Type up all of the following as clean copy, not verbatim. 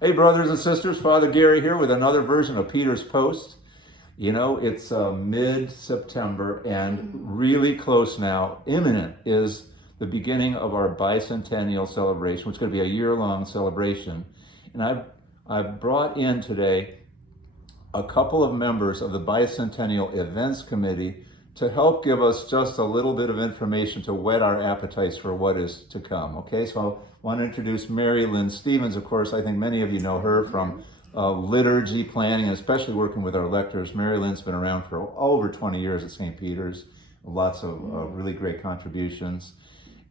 Hey, brothers and sisters, Father Gary here with another version of Peter's Post. You know, it's mid-September and really close now. Imminent is the beginning of our bicentennial celebration, which is going to be a year-long celebration. And I've brought in today a couple of members of the Bicentennial Events Committee to help give us just a little bit of information to whet our appetites for what is to come. Okay, so I want to introduce Mary Lynn Stevens. Of course, I think many of you know her from liturgy planning, and especially working with our lectors. Mary Lynn's been around for over 20 years at St. Peter's. Lots of really great contributions.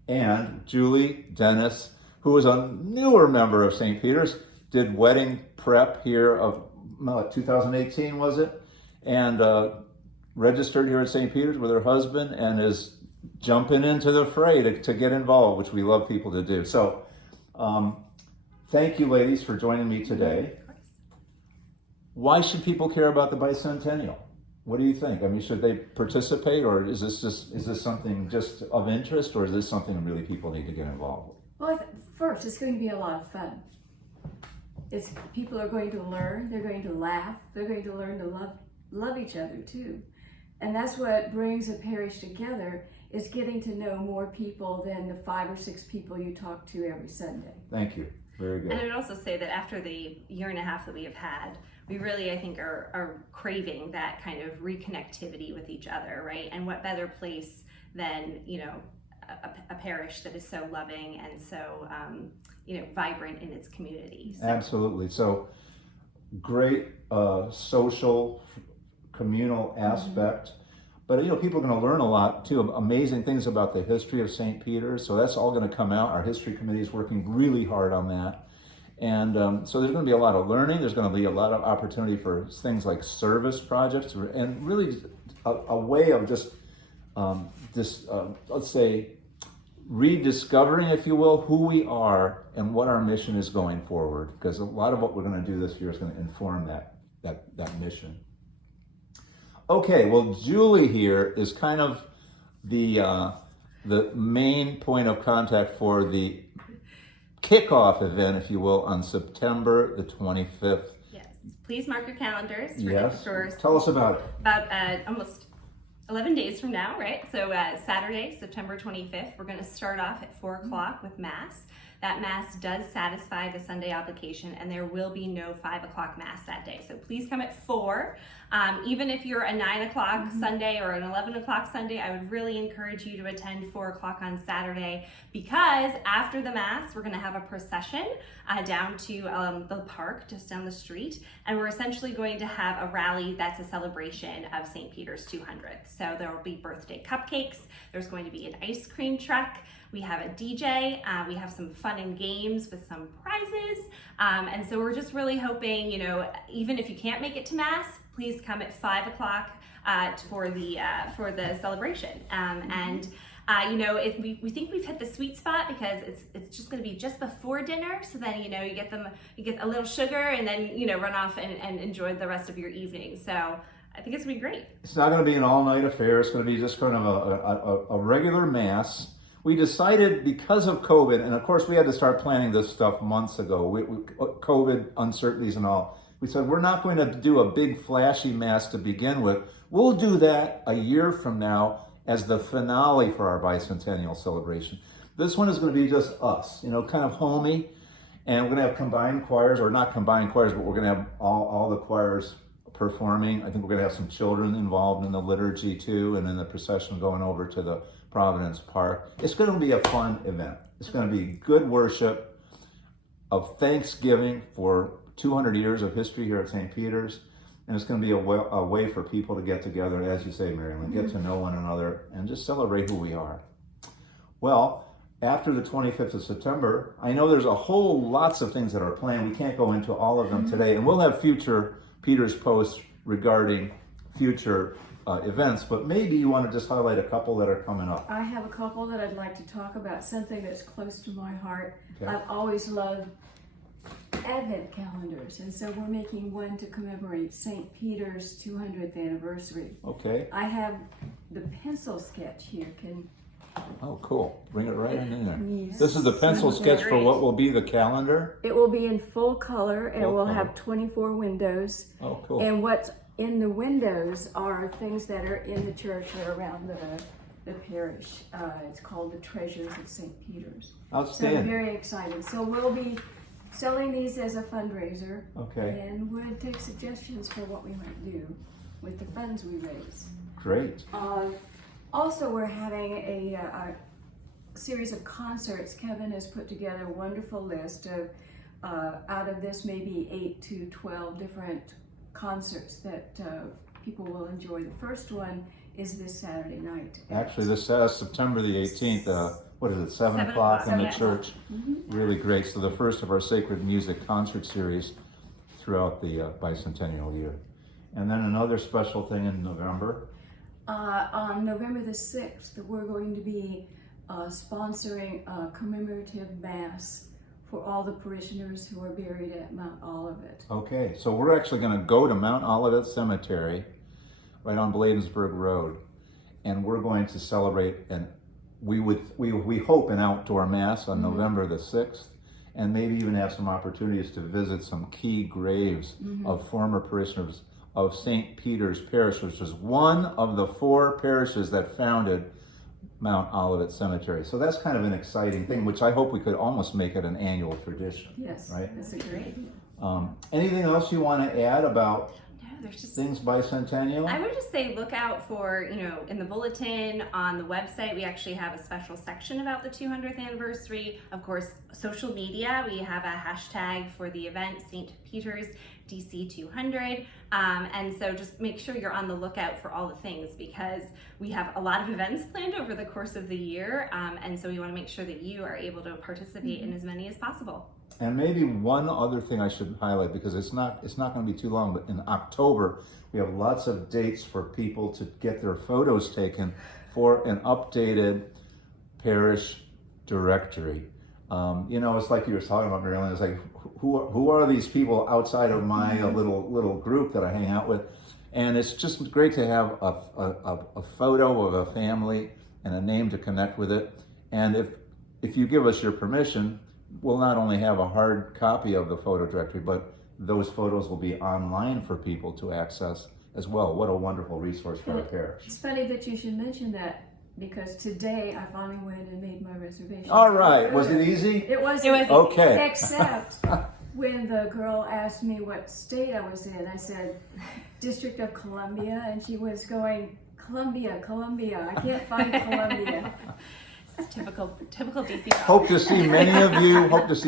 And Julie Dennis, who is a newer member of St. Peter's, did wedding prep here of 2018, was it? And registered here at St. Peter's with her husband and is jumping into the fray to get involved, which we love people to do. So thank you, ladies, for joining me today. Why should people care about the bicentennial? What do you think? I mean, should they participate, or is this something just of interest, or is this something really people need to get involved with? Well, first, it's going to be a lot of fun. People are going to learn, they're going to laugh, they're going to learn to love each other too. And that's what brings a parish together, is getting to know more people than the 5 or 6 people you talk to every Sunday. Thank you. Very good. And I would also say that after the year and a half that we have had, we really, I think, are craving that kind of reconnectivity with each other, right? And what better place than, you know, a parish that is so loving and so, you know, vibrant in its community. So. Absolutely. So great social, communal aspect. But, you know, people are going to learn a lot, too, amazing things about the history of St. Peter's. So that's all going to come out. Our history committee is working really hard on that. And so there's going to be a lot of learning. There's going to be a lot of opportunity for things like service projects and really a way of just, let's say, rediscovering, if you will, who we are and what our mission is going forward. Because a lot of what we're going to do this year is going to inform that mission. Okay, well, Julie here is kind of the main point of contact for the kickoff event, if you will, on September the 25th. Yes, please mark your calendars. Yes, for tell us about it. About almost 11 days from now, right? So Saturday, September 25th, we're going to start off at 4 o'clock with Mass. That Mass does satisfy the Sunday obligation, and there will be no 5 o'clock Mass that day. So please come at 4. Even if you're a 9 o'clock Sunday or an 11 o'clock Sunday, I would really encourage you to attend 4 o'clock on Saturday, because after the Mass, we're going to have a procession down to the park just down the street, and we're essentially going to have a rally that's a celebration of St. Peter's 200th. So there will be birthday cupcakes, there's going to be an ice cream truck, we have a DJ, we have some fun and games with some prizes, and so we're just really hoping, you know, even if you can't make it to Mass, please come at 5 o'clock for the celebration. You know, we think we've hit the sweet spot, because it's just going to be just before dinner, so then, you know, you get a little sugar, and then, you know, run off and enjoy the rest of your evening. So I think it's going to be great. It's not going to be an all-night affair. It's going to be just kind of a regular Mass. We decided, because of COVID, and of course we had to start planning this stuff months ago, COVID uncertainties and all, we said we're not going to do a big flashy Mass to begin with. We'll do that a year from now as the finale for our bicentennial celebration. This one is going to be just us, you know, kind of homey, and we're going to have combined choirs, or not combined choirs, but we're going to have all the choirs performing. I think we're going to have some children involved in the liturgy too, and then the procession going over to the Providence Park. It's going to be a fun event. It's going to be good worship of thanksgiving for 200 years of history here at St. Peter's, and it's going to be a way for people to get together, as you say, Marilyn, get to know one another and just celebrate who we are. Well, after the 25th of September, I know there's a whole lots of things that are planned. We can't go into all of them today, and we'll have future Peter's posts regarding future events, but maybe you want to just highlight a couple that are coming up. I have a couple that I'd like to talk about, something that's close to my heart. Okay. I've always loved Advent calendars, and so we're making one to commemorate St. Peter's 200th anniversary. Okay. I have the pencil sketch here. Oh, cool. Bring it right in there. Yes. This is the pencil sketch for what will be the calendar. It will be in full color and it Full will color. have 24 windows. Oh, cool. And what's in the windows are things that are in the church or around the parish. It's called the Treasures of St. Peter's. So I'm Outstanding. very excited. So we'll be selling these as a fundraiser. Okay. And we'll take suggestions for what we might do with the funds we raise. Great. Also, we're having a series of concerts. Kevin has put together a wonderful list of, out of this, maybe 8 to 12 different concerts that people will enjoy. The first one is this Saturday night. Actually, this September the 18th, what is it, 7 7 o'clock in the o'clock. church? Really great. So the first of our sacred music concert series throughout the bicentennial year. And then another special thing in November. On November the 6th, we're going to be sponsoring a commemorative mass for all the parishioners who are buried at Mount Olivet. Okay, so we're actually going to go to Mount Olivet Cemetery, right on Bladensburg Road, and we're going to celebrate, and we hope, an outdoor mass on November the 6th, and maybe even have some opportunities to visit some key graves of former parishioners of St. Peter's Parish, which is one of the 4 parishes that founded Mount Olivet Cemetery. So that's kind of an exciting thing, which I hope we could almost make it an annual tradition. Yes, Right? that's a great idea. Anything else you want to add about No, there's just things bicentennial? I would just say look out for, in the bulletin, on the website, we actually have a special section about the 200th anniversary. Of course, social media, we have a hashtag for the event, St. Peter's DC 200. And so just make sure you're on the lookout for all the things, because we have a lot of events planned over the course of the year. And so we want to make sure that you are able to participate in as many as possible. And maybe one other thing I should highlight, because it's not going to be too long, but in October, we have lots of dates for people to get their photos taken for an updated parish directory. It's like you were talking about, Marilyn, it's like, who are these people outside of my little group that I hang out with? And it's just great to have a photo of a family and a name to connect with it. And if you give us your permission, we'll not only have a hard copy of the photo directory, but those photos will be online for people to access as well. What a wonderful resource for our parish. It's funny that you should mention that, because today I finally went and made my reservation. All right, was it easy? It was. Okay. Except when the girl asked me what state I was in, I said District of Columbia, and she was going, Columbia. I can't find Columbia. It's typical DC. Hope to see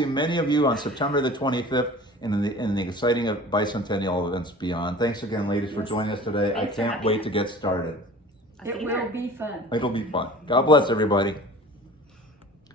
many of you on September the 25th in the exciting bicentennial events beyond. Thanks again, ladies, for joining us today. Thanks I for can't having wait us. to get started. It will be fun. It'll be fun. God bless everybody.